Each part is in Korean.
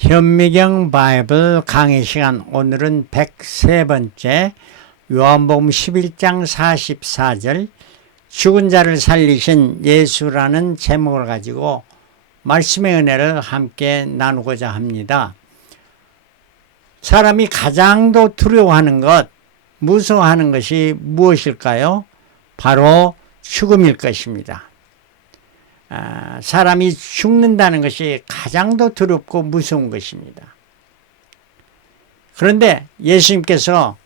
현미경 바이블 강의 시간, 오늘은 103번째 요한복음 11장 44절 죽은 자를 살리신 예수라는 제목을 가지고 말씀의 은혜를 함께 나누고자 합니다. 사람이 가장 더 두려워하는 것, 무서워하는 것이 무엇일까요? 바로 죽음일 것입니다. 사람이 죽는다는 것이 가장 더 두렵고 무서운 것입니다. 그런데 예수님께서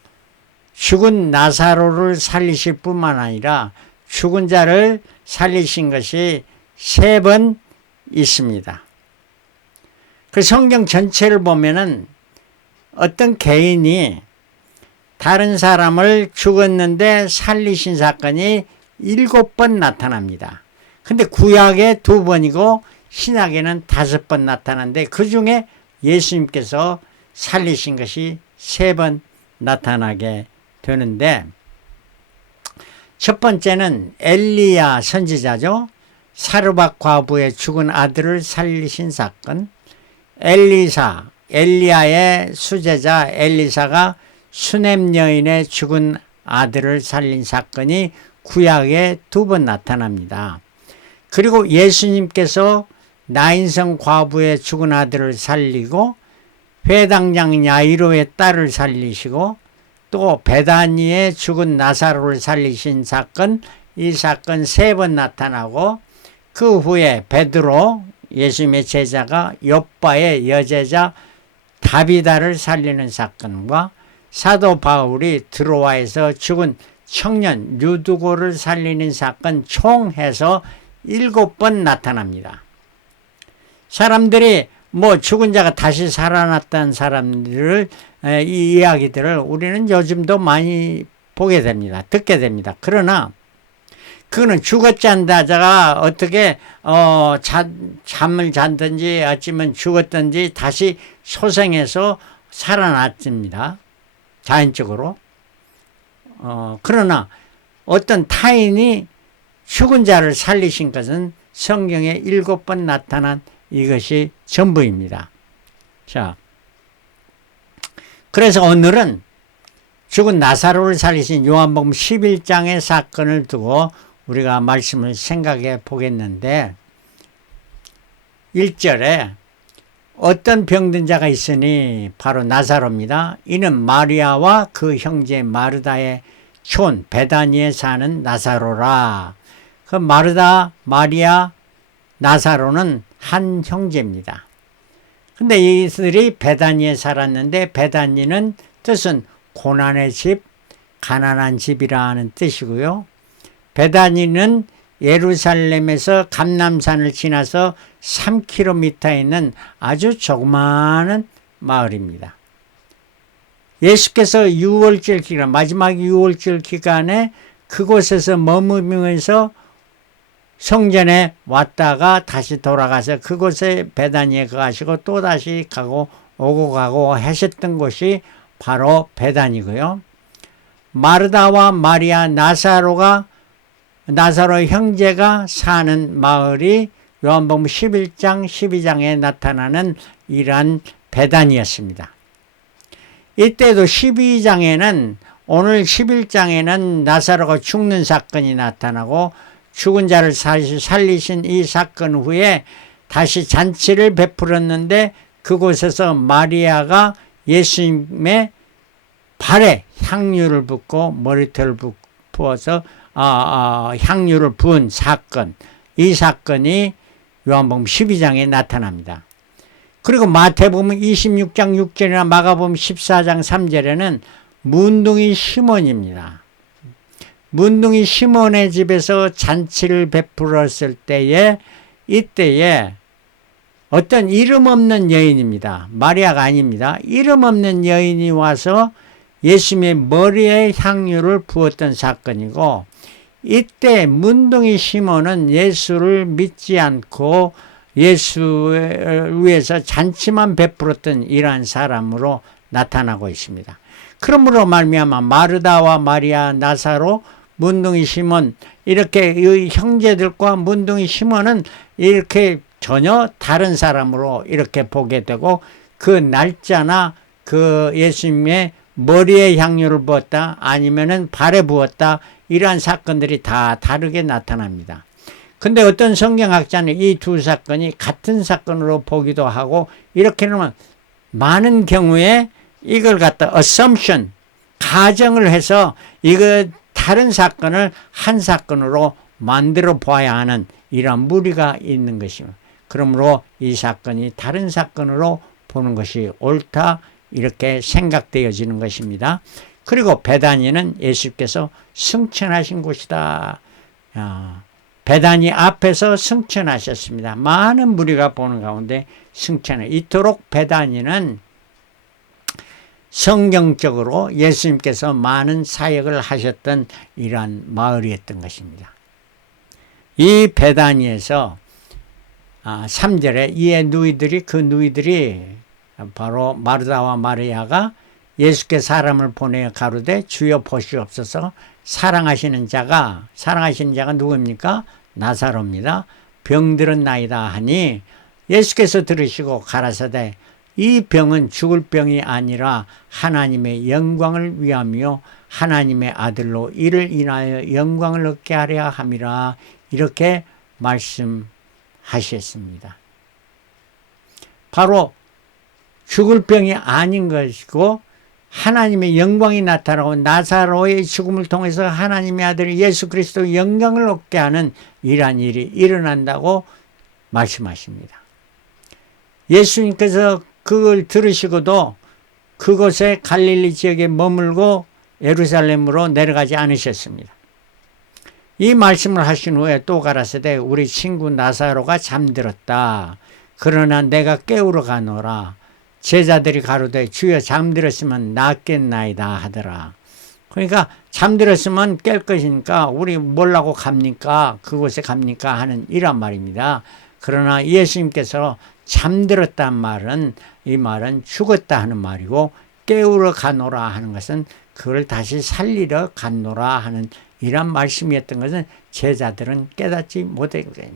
죽은 나사로를 살리실 뿐만 아니라 죽은 자를 살리신 것이 3번 있습니다. 그 성경 전체를 보면은 어떤 개인이 다른 사람을 죽었는데 살리신 사건이 7번 나타납니다. 근데 구약에 2번이고 신약에는 5번 나타나는데 그 중에 예수님께서 살리신 것이 3번 나타나게 되는데, 첫 번째는 엘리야 선지자죠. 사르밧 과부의 죽은 아들을 살리신 사건. 엘리야의 수제자 엘리사가 수넴 여인의 죽은 아들을 살린 사건이 구약에 2번 나타납니다. 그리고 예수님께서 나인성 과부의 죽은 아들을 살리고 회당장 야이로의 딸을 살리시고 또 베다니의 죽은 나사로를 살리신 사건, 이 사건 3번 나타나고, 그 후에 베드로 예수님의 제자가 욥바의 여제자 다비다를 살리는 사건과 사도 바울이 드로아에서 죽은 청년 유두고를 살리는 사건 총 해서 7번 나타납니다. 사람들이 죽은 자가 다시 살아났다는 사람들을, 이 이야기들을 우리는 요즘도 많이 보게 됩니다. 듣게 됩니다. 그러나 그거는 죽었지 않다 자가 어떻게 잠을 잤든지 아니면 죽었든지 다시 소생해서 살아났습니다. 자연적으로. 그러나 어떤 타인이 죽은 자를 살리신 것은 성경에 7번 나타난 이것이 전부입니다. 자, 그래서 오늘은 죽은 나사로를 살리신 요한복음 11장의 사건을 두고 우리가 말씀을 생각해 보겠는데, 1절에 어떤 병든 자가 있으니 바로 나사로입니다. 이는 마리아와 그 형제 마르다의 촌 베다니에 사는 나사로라. 그 마르다, 마리아, 나사로는 한 형제입니다. 근데 이들이 베다니에 살았는데, 베다니는 뜻은 고난의 집, 가난한 집이라는 뜻이고요. 베다니는 예루살렘에서 감람산을 지나서 3km에 있는 아주 조그마한 마을입니다. 예수께서 유월절 기간, 마지막 유월절 기간에 그곳에서 머무면서 성전에 왔다가 다시 돌아가서 그곳에 베다니에 가시고 또 다시 가고 오고 가고 하셨던 곳이 바로 베다니고요. 마르다와 마리아, 나사로의 형제가 사는 마을이 요한복음 11장, 12장에 나타나는 이러한 베다니였습니다. 이때도 12장에는, 오늘 11장에는 나사로가 죽는 사건이 나타나고 죽은 자를 살리신 이 사건 후에 다시 잔치를 베풀었는데, 그곳에서 마리아가 예수님의 발에 향유를 붓고 머리털을 부어서 향유를 부은 사건, 이 사건이 요한복음 12장에 나타납니다. 그리고 마태복음 26장 6절이나 마가복음 14장 3절에는 문둥이 시몬입니다. 문둥이 시몬의 집에서 잔치를 베풀었을 때에, 이때에 어떤 이름 없는 여인입니다. 마리아가 아닙니다. 이름 없는 여인이 와서 예수님의 머리에 향유를 부었던 사건이고, 이때 문둥이 시몬은 예수를 믿지 않고 예수를 위해서 잔치만 베풀었던 이러한 사람으로 나타나고 있습니다. 그러므로 말미암아 마르다와 마리아, 나사로, 문둥이 시몬, 이렇게 이 형제들과 문둥이 시몬은 이렇게 전혀 다른 사람으로 이렇게 보게 되고, 그 날짜나 그 예수님의 머리에 향유를 부었다 아니면은 발에 부었다 이러한 사건들이 다 다르게 나타납니다. 근데 어떤 성경학자는 이 두 사건이 같은 사건으로 보기도 하고 이렇게 하면 많은 경우에 이걸 갖다 assumption 가정을 해서 이거 다른 사건을 한 사건으로 만들어 봐야 하는 이런 무리가 있는 것입니다. 그러므로 이 사건이 다른 사건으로 보는 것이 옳다 이렇게 생각되어지는 것입니다. 그리고 베다니는 예수께서 승천하신 곳이다. 베다니 앞에서 승천하셨습니다. 많은 무리가 보는 가운데 승천해. 이토록 베다니는 성경적으로 예수님께서 많은 사역을 하셨던 이러한 마을이었던 것입니다. 이 베다니에서 3절에 이에 누이들이 그 누이들이 바로 마르다와 마리아가 예수께 사람을 보내어 가로되 주여 보시옵소서 사랑하시는 자가 누구입니까? 나사로입니다. 병들은 나이다 하니 예수께서 들으시고 가라사대 이 병은 죽을 병이 아니라 하나님의 영광을 위하며 하나님의 아들로 이를 인하여 영광을 얻게 하려 함이라 이렇게 말씀하셨습니다. 바로 죽을 병이 아닌 것이고 하나님의 영광이 나타나고 나사로의 죽음을 통해서 하나님의 아들 예수 그리스도의 영광을 얻게 하는 이러한 일이 일어난다고 말씀하십니다. 예수님께서 그걸 들으시고도 그곳에 갈릴리 지역에 머물고 예루살렘으로 내려가지 않으셨습니다. 이 말씀을 하신 후에 또 가라사대 우리 친구 나사로가 잠들었다. 그러나 내가 깨우러 가노라. 제자들이 가로되 주여 잠들었으면 낫겠나이다 하더라. 그러니까 잠들었으면 깰 것이니까 우리 뭐라고 갑니까? 그곳에 갑니까? 하는 이란 말입니다. 그러나 예수님께서 잠들었다는 말은 이 말은 죽었다 하는 말이고 깨우러 가노라 하는 것은 그걸 다시 살리러 갔노라 하는 이런 말씀이었던 것은 제자들은 깨닫지 못했거든요.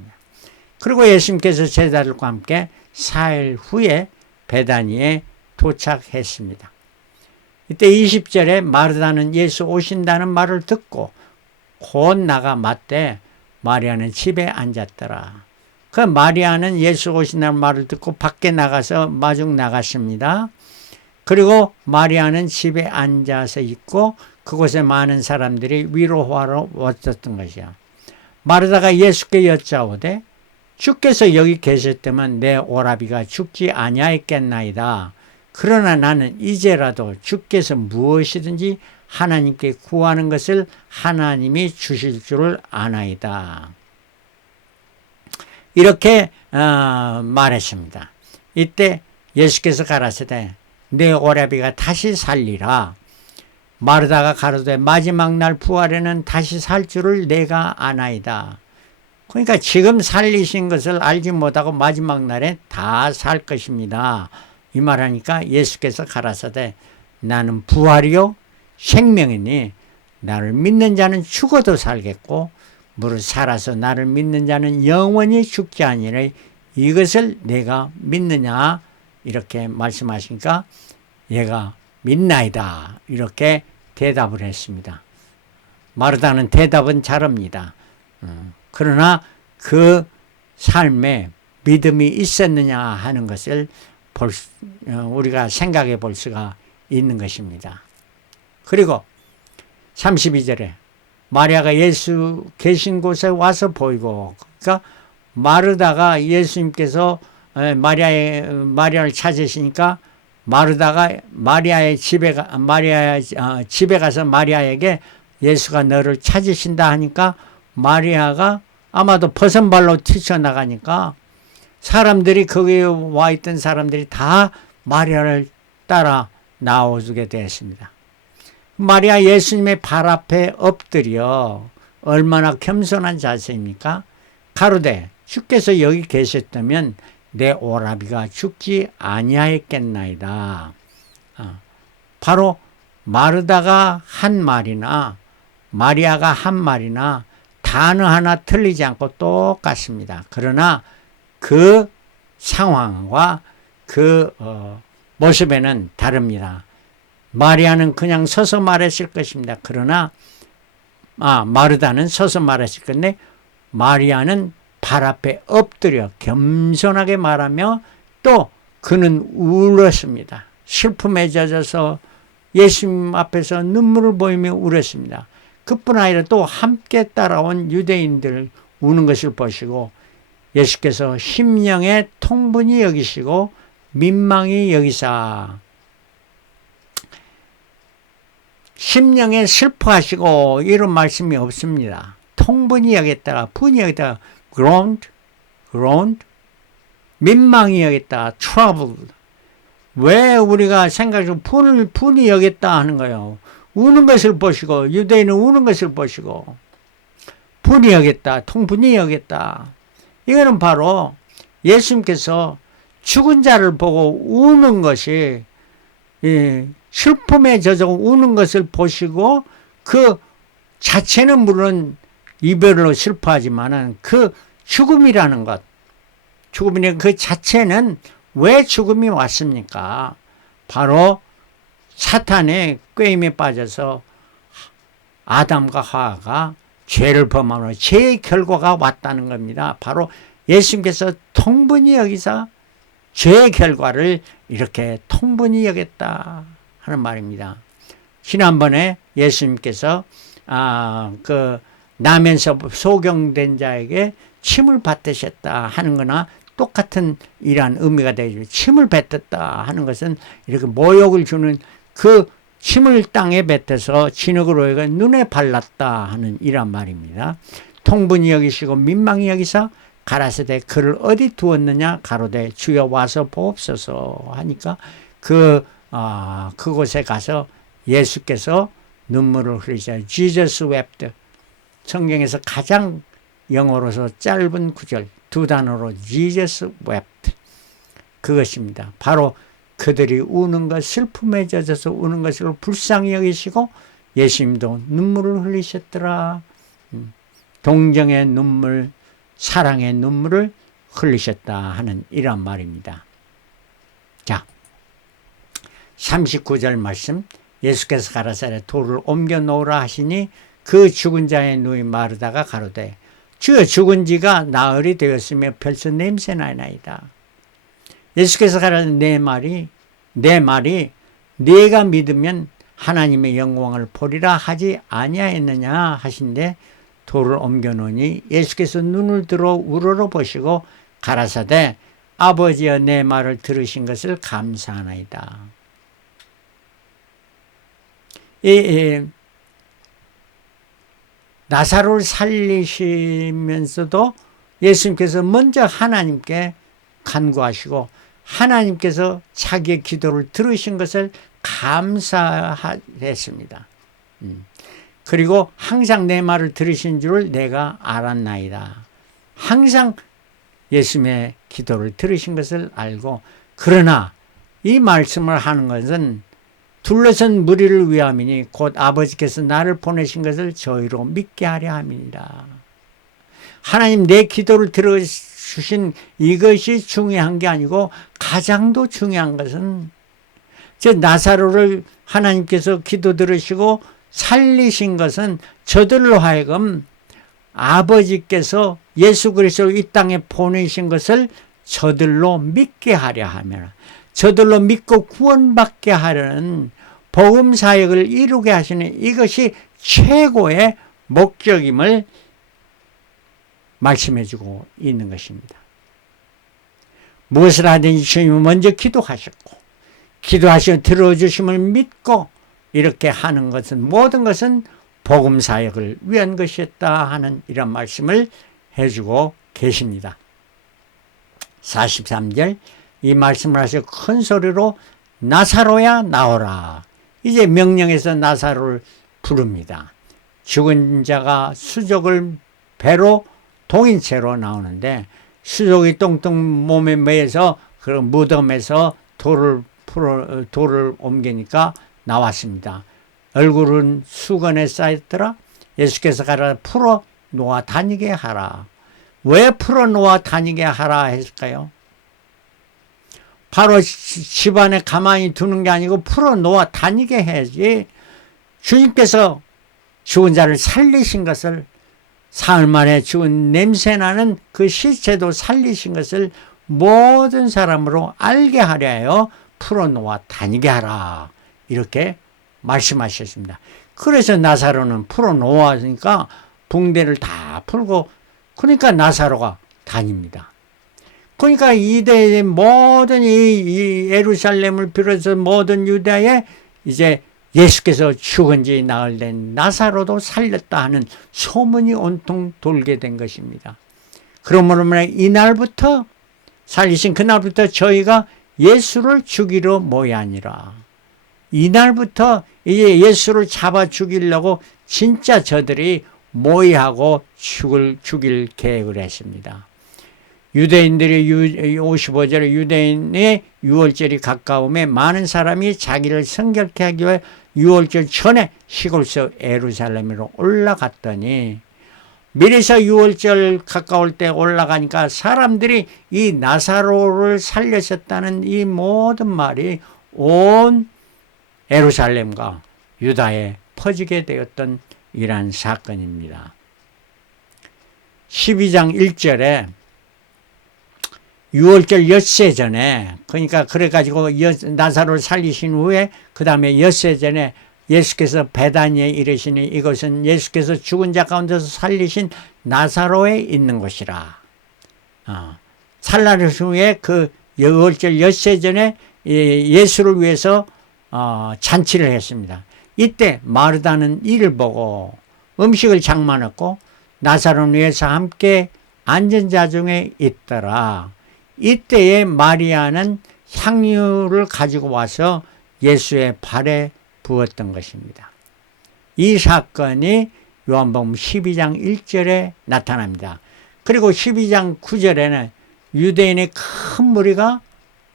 그리고 예수님께서 제자들과 함께 4일 후에 베다니에 도착했습니다. 이때 20절에 마르다는 예수 오신다는 말을 듣고 곧 나가 맞되 마리아는 집에 앉았더라. 그 마리아는 예수 오신다는 말을 듣고 밖에 나가서 마중 나갔습니다. 그리고 마리아는 집에 앉아서 있고 그곳에 많은 사람들이 위로하러 왔었던 것이야. 마르다가 예수께 여짜오되 주께서 여기 계셨다면 내 오라비가 죽지 아니하였겠나이다. 그러나 나는 이제라도 주께서 무엇이든지 하나님께 구하는 것을 하나님이 주실 줄을 아나이다. 이렇게 말했습니다. 이때 예수께서 가라사대 내 오라비가 다시 살리라. 마르다가 가로되 마지막 날 부활에는 다시 살 줄을 내가 아나이다. 그러니까 지금 살리신 것을 알지 못하고 마지막 날에 다 살 것입니다. 이 말하니까 예수께서 가라사대 나는 부활이요 생명이니 나를 믿는 자는 죽어도 살겠고 무릇 살아서 나를 믿는 자는 영원히 죽지 아니하리 이것을 내가 믿느냐 이렇게 말씀하시니까 얘가 믿나이다 이렇게 대답을 했습니다. 마르다는 대답은 잘합니다. 그러나 그 삶에 믿음이 있었느냐 하는 것을 우리가 생각해 볼 수가 있는 것입니다. 그리고 32절에 마리아가 예수 계신 곳에 와서 보이고 그러니까 마르다가 예수님께서 마리아를 찾으시니까 마르다가 마리아의 집에 가서 마리아에게 예수가 너를 찾으신다 하니까 마리아가 아마도 버선발로 뛰쳐나가니까 사람들이 거기에 와 있던 사람들이 다 마리아를 따라 나오게 되었습니다. 마리아 예수님의 발 앞에 엎드려 얼마나 겸손한 자세입니까? 가로되 주께서 여기 계셨다면 내 오라비가 죽지 아니하였겠나이다. 바로 마르다가 한 말이나 마리아가 한 말이나 단어 하나 틀리지 않고 똑같습니다. 그러나 그 상황과 그 모습에는 다릅니다. 마리아는 그냥 서서 말했을 것입니다. 그러나 마르다는 서서 말했을 건데 마리아는 발 앞에 엎드려 겸손하게 말하며 또 그는 울었습니다. 슬픔에 젖어서 예수님 앞에서 눈물을 보이며 울었습니다. 그뿐 아니라 또 함께 따라온 유대인들 우는 것을 보시고 예수께서 심령에 통분히 여기시고 민망히 여기사 심령에 슬퍼하시고 이런 말씀이 없습니다. 통분히 여겼다가 분히 여겼다가 groaned 민망히 여겼다 troubled 왜 우리가 생각해서 분이 여겼다 하는 거예요. 우는 것을 보시고 유대인은 우는 것을 보시고 분이 여겼다 통분히 여겼다 이거는 바로 예수님께서 죽은 자를 보고 우는 것이 슬픔에 젖어 우는 것을 보시고 그 자체는 물론 이별로 슬퍼하지만은 그 죽음이라는 것 죽음이라는 그 자체는 왜 죽음이 왔습니까? 바로 사탄의 꾀임에 빠져서 아담과 하와가 죄를 범함으로 죄의 결과가 왔다는 겁니다. 바로 예수님께서 통분히 여기사 죄의 결과를 이렇게 통분히 여겼다 하는 말입니다. 지난번에 예수님께서 그 나면서 소경된 자에게 침을 뱉으셨다 하는 거나 똑같은 이러한 의미가 되죠. 침을 뱉었다 하는 것은 이렇게 모욕을 주는 그 침을 땅에 뱉어서 진흙으로 해가 눈에 발랐다 하는 이란 말입니다. 통분히 여기시고 민망히 여기사 가라사대 그를 어디 두었느냐 가로되 주여 와서 보옵소서 하니까 그곳에 가서 예수께서 눈물을 흘리시죠. Jesus wept. 성경에서 가장 영어로서 짧은 구절 두 단어로 Jesus wept. 그것입니다. 바로 그들이 우는 것, 슬픔에 젖어서 우는 것을 불쌍히 여기시고 예수님도 눈물을 흘리셨더라. 동정의 눈물, 사랑의 눈물을 흘리셨다 하는 이런 말입니다. 자, 39절 말씀 예수께서 가라사대 돌을 옮겨 놓으라 하시니 그 죽은 자의 누이 마르다가 가로되 주여 죽은 지가 나흘이 되었으며 벌써 냄새나나이다. 예수께서 가라사대 내 말이 네가 믿으면 하나님의 영광을 보리라 하지 아니하였느냐 하신데 돌을 옮겨 놓으니 예수께서 눈을 들어 우러러 보시고 가라사대 아버지여 내 말을 들으신 것을 감사하나이다. 나사로를 살리시면서도 예수님께서 먼저 하나님께 간구하시고 하나님께서 자기의 기도를 들으신 것을 감사했습니다. 그리고 항상 내 말을 들으신 줄을 내가 알았나이다. 항상 예수님의 기도를 들으신 것을 알고 그러나 이 말씀을 하는 것은 둘러선 무리를 위함이니 곧 아버지께서 나를 보내신 것을 저희로 믿게 하려 함이니라. 하나님 내 기도를 들어주신 이것이 중요한 게 아니고 가장 더 중요한 것은 저 나사로를 하나님께서 기도 들으시고 살리신 것은 저들로 하여금 아버지께서 예수 그리스도를 이 땅에 보내신 것을 저들로 믿게 하려 하며 저들로 믿고 구원받게 하려는 복음 사역을 이루게 하시는 이것이 최고의 목적임을 말씀해 주고 있는 것입니다. 무엇을 하든지 주님은 먼저 기도하셨고 기도하시고 들어주심을 믿고 이렇게 하는 것은 모든 것은 복음 사역을 위한 것이었다 하는 이런 말씀을 해주고 계십니다. 43절 이 말씀을 하시고 큰 소리로 나사로야 나오라. 이제 명령해서 나사로를 부릅니다. 죽은 자가 수족을 배로 동인채로 나오는데 수족이 똥똥 몸에 매여서 그런 무덤에서 돌을 옮기니까 나왔습니다. 얼굴은 수건에 쌓였더라. 예수께서 가라 풀어 놓아 다니게 하라. 왜 풀어 놓아 다니게 하라 했을까요? 바로 집안에 가만히 두는 게 아니고 풀어놓아 다니게 해야지. 주님께서 죽은 자를 살리신 것을, 사흘 만에 죽은 냄새나는 그 시체도 살리신 것을 모든 사람으로 알게 하려 하여 풀어놓아 다니게 하라, 이렇게 말씀하셨습니다. 그래서 나사로는 풀어놓았으니까 붕대를 다 풀고, 그러니까 나사로가 다닙니다. 그러니까 이대의 모든 이 예루살렘을 비롯해서 모든 유다에 이제 예수께서 죽은 지 나흘 된 나사로도 살렸다 하는 소문이 온통 돌게 된 것입니다. 그러므로 이날부터, 살리신 그날부터 저희가 예수를 죽이러 모이하니라. 이날부터 이제 예수를 잡아 죽이려고 진짜 저들이 모이하고 죽일 계획을 했습니다. 유대인들이 55절에 유대인의 유월절이 가까움에 많은 사람이 자기를 성결케 하기 위해 유월절 전에 시골서 예루살렘으로 올라갔더니, 미리서 유월절 가까울 때 올라가니까 사람들이 이 나사로를 살려셨다는 이 모든 말이 온 예루살렘과 유다에 퍼지게 되었던 이러한 사건입니다. 12장 1절에 유월절 엿새 전에, 그러니까 그래가지고 나사로를 살리신 후에 그 다음에 엿새 전에 예수께서 베다니에 이르시니 이것은 예수께서 죽은 자 가운데서 살리신 나사로에 있는 곳이라. 살라르신 후에 그 유월절 엿새 전에 예수를 위해서 잔치를 했습니다. 이때 마르다는 이를 보고 음식을 장만했고 나사로는 위에서 함께 앉은 자 중에 있더라. 이때에 마리아는 향유를 가지고 와서 예수의 발에 부었던 것입니다. 이 사건이 요한복음 12장 1절에 나타납니다. 그리고 12장 9절에는 유대인의 큰 무리가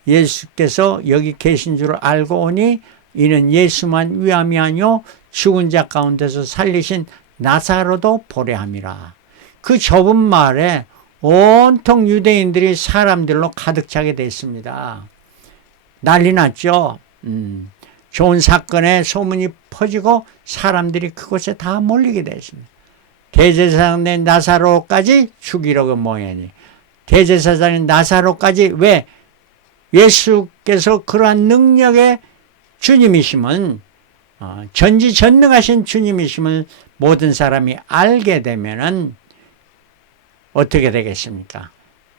예수께서 여기 계신 줄 알고 오니 이는 예수만 위함이 아니요 죽은 자 가운데서 살리신 나사로도 보려함이라. 그 좁은 마을에 온통 유대인들이 사람들로 가득 차게 됐습니다. 난리 났죠. 좋은 사건에 소문이 퍼지고 사람들이 그곳에 다 몰리게 됐습니다. 대제사장인 나사로까지 죽이려고 모이니, 대제사장인 나사로까지, 왜? 예수께서 그러한 능력의 주님이심은, 전지전능하신 주님이심을 모든 사람이 알게 되면은 어떻게 되겠습니까?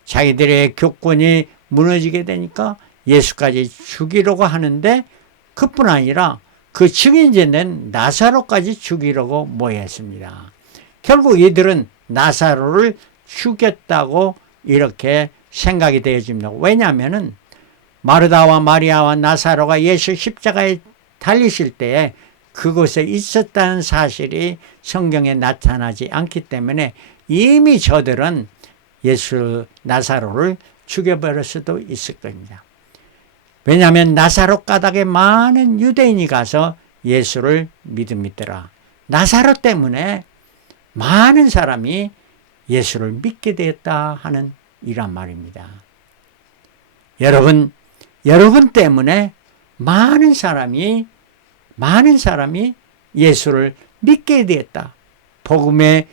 자기들의 교권이 무너지게 되니까 예수까지 죽이려고 하는데, 그뿐 아니라 그 증인이 된 나사로까지 죽이려고 모였습니다. 결국 이들은 나사로를 죽였다고 이렇게 생각이 되어집니다. 왜냐하면 마르다와 마리아와 나사로가 예수 십자가에 달리실 때에 그곳에 있었다는 사실이 성경에 나타나지 않기 때문에 이미 저들은 예수 나사로를 죽여버릴 수도 있을 겁니다. 왜냐하면 나사로 가닥에 많은 유대인이 가서 예수를 믿더라. 나사로 때문에 많은 사람이 예수를 믿게 되었다 하는 이란 말입니다. 여러분 때문에 많은 사람이 예수를 믿게 되었다. 복음의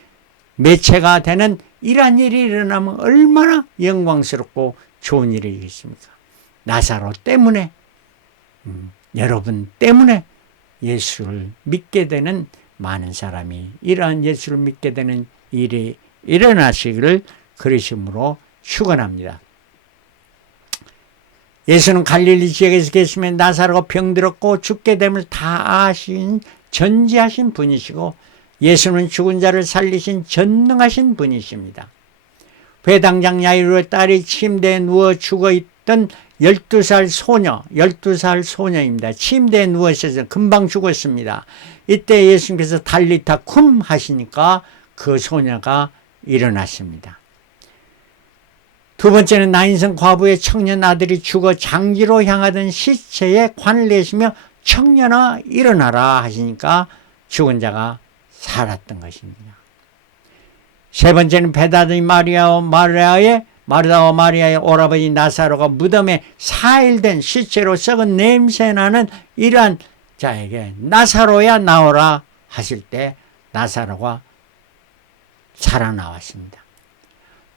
매체가 되는 이러한 일이 일어나면 얼마나 영광스럽고 좋은 일이겠습니까? 나사로 때문에, 여러분 때문에 예수를 믿게 되는 많은 사람이 이러한 예수를 믿게 되는 일이 일어나시기를 그리심으로 축원합니다. 예수는 갈릴리 지역에서 계시면 나사로가 병들었고 죽게 됨을 다 아신 전지하신 분이시고, 예수는 죽은 자를 살리신 전능하신 분이십니다. 회당장 야이로의 딸이 침대에 누워 죽어있던 12살 소녀입니다. 침대에 누워 있어서 금방 죽었습니다. 이때 예수님께서 달리타 쿰 하시니까 그 소녀가 일어났습니다. 두 번째는 나인성 과부의 청년 아들이 죽어 장지로 향하던 시체에 관을 내시며 청년아 일어나라 하시니까 죽은 자가 살았던 것입니다. 세 번째는 베다니 마리아와 마리아의 마르다와 마리아의 오라버니 나사로가 무덤에 4일 된 시체로 썩은 냄새나는 이러한 자에게 나사로야 나오라 하실 때 나사로가 살아나왔습니다.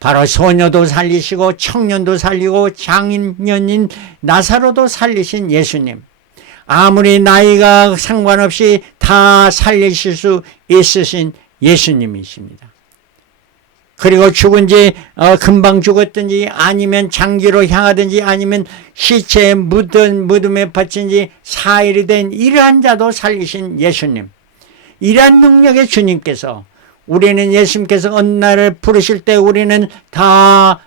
바로 소녀도 살리시고 청년도 살리고 장년인 나사로도 살리신 예수님. 아무리 나이가 상관없이 다 살리실 수 있으신 예수님이십니다. 그리고 죽은지 금방 죽었든지 아니면 장기로 향하든지 아니면 시체에 무덤에 받친지 4일이 된 이러한 자도 살리신 예수님. 이러한 능력의 주님께서 우리는 예수님께서 어느 날을 부르실 때 우리는 다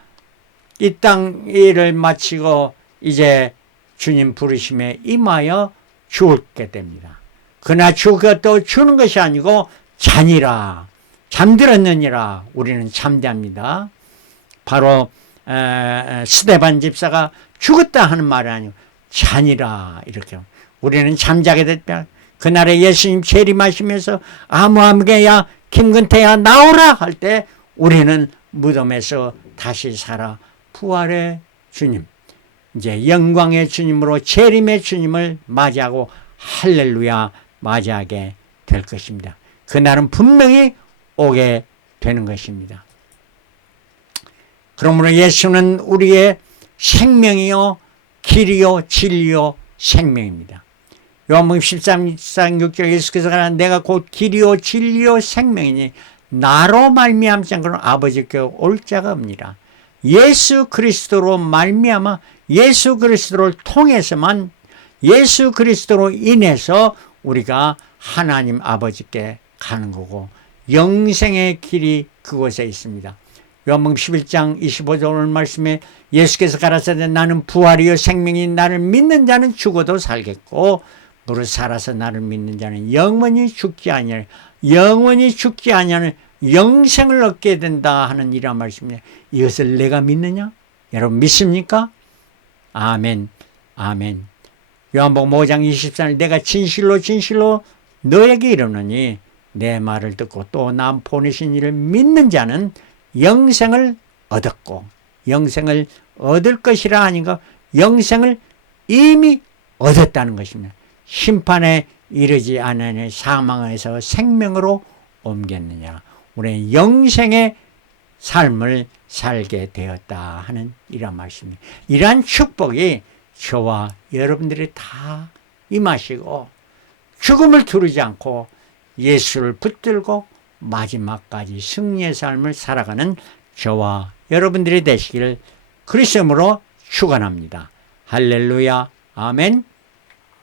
이 땅 일을 마치고 이제 주님 부르심에 임하여 죽게 됩니다. 그러나 죽어도 주는 것이 아니고 자니라 잠들었느니라 우리는 잠대합니다. 바로 스데반 집사가 죽었다 하는 말이 아니고 자니라 이렇게 우리는 잠자게 됐다. 그날에 예수님 재림하시면서 아무함게야 김근태야 나오라 할 때 우리는 무덤에서 다시 살아 부활의 주님 이제 영광의 주님으로 재림의 주님을 맞이하고 할렐루야 맞이하게 될 것입니다. 그날은 분명히 오게 되는 것입니다. 그러므로 예수는 우리의 생명이요 길이요 진리요 생명입니다. 요한복음 13장 6절 예수께서 가라 내가 곧 길이요 진리요 생명이니 나로 말미암지 않고는 아버지께 올 자가 없니라. 예수 그리스도로 말미암아 예수 그리스도를 통해서만 예수 그리스도로 인해서 우리가 하나님 아버지께 가는 거고 영생의 길이 그곳에 있습니다. 요한복음 11장 25절 오늘 말씀에 예수께서 가라사대 나는 부활이요 생명이 나를 믿는 자는 죽어도 살겠고 무릇 살아서 나를 믿는 자는 영원히 죽지 아니하는 영원히 죽지 아니하는 영생을 얻게 된다 하는 이런 말씀입니다. 이것을 내가 믿느냐? 여러분 믿습니까? 아멘 아멘. 요한복음 5장 24절 내가 진실로 진실로 너에게 이르노니 내 말을 듣고 또 나 보내신 이를 믿는 자는 영생을 얻었고 영생을 얻을 것이라 하니까 영생을 이미 얻었다는 것입니다. 심판에 이르지 않으니 사망에서 생명으로 옮겼느냐. 우리는 영생의 삶을 살게 되었다 하는 이런 말씀입니다. 이러한 축복이 저와 여러분들이 다 임하시고 죽음을 두르지 않고 예수를 붙들고 마지막까지 승리의 삶을 살아가는 저와 여러분들이 되시기를 그리스도로 축원합니다. 할렐루야 아멘.